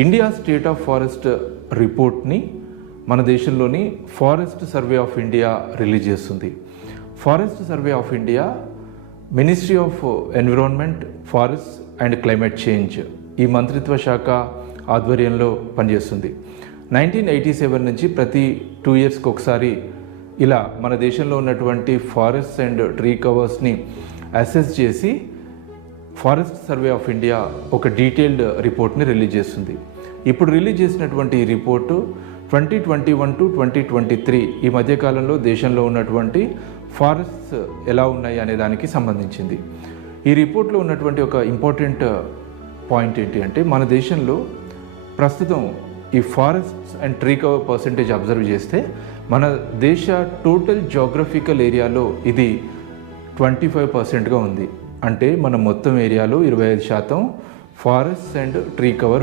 India state of forest రిపోర్ట్ని మన దేశంలోని forest survey of India release చేస్తుంది. Forest survey of India ministry of environment, forest and climate change ఈ మంత్రిత్వ శాఖ ఆధ్వర్యంలో పనిచేస్తుంది. 1987 నుంచి ప్రతి 2 ఇయర్స్కి ఒకసారి ఇలా మన దేశంలో ఉన్నటువంటి ఫారెస్ట్ అండ్ ట్రీ కవర్స్ని అసెస్ చేసి ఫారెస్ట్ సర్వే ఆఫ్ ఇండియా ఒక డీటెయిల్డ్ రిపోర్ట్ని రిలీజ్ చేస్తుంది. ఇప్పుడు రిలీజ్ చేసినటువంటి ఈ రిపోర్టు 2021 to 2023 ఈ మధ్యకాలంలో దేశంలో ఉన్నటువంటి ఫారెస్ట్స్ ఎలా ఉన్నాయి అనే దానికి సంబంధించింది. ఈ రిపోర్ట్లో ఉన్నటువంటి ఒక ఇంపార్టెంట్ పాయింట్ ఏంటి అంటే, మన దేశంలో ప్రస్తుతం ఈ forests and tree cover percentage observe చేస్తే మన దేశ టోటల్ జియోగ్రఫికల్ ఏరియాలో ఇది 25%గా ఉంది. అంటే మన మొత్తం ఏరియాలో 25% ఫారెస్ట్ అండ్ ట్రీ కవర్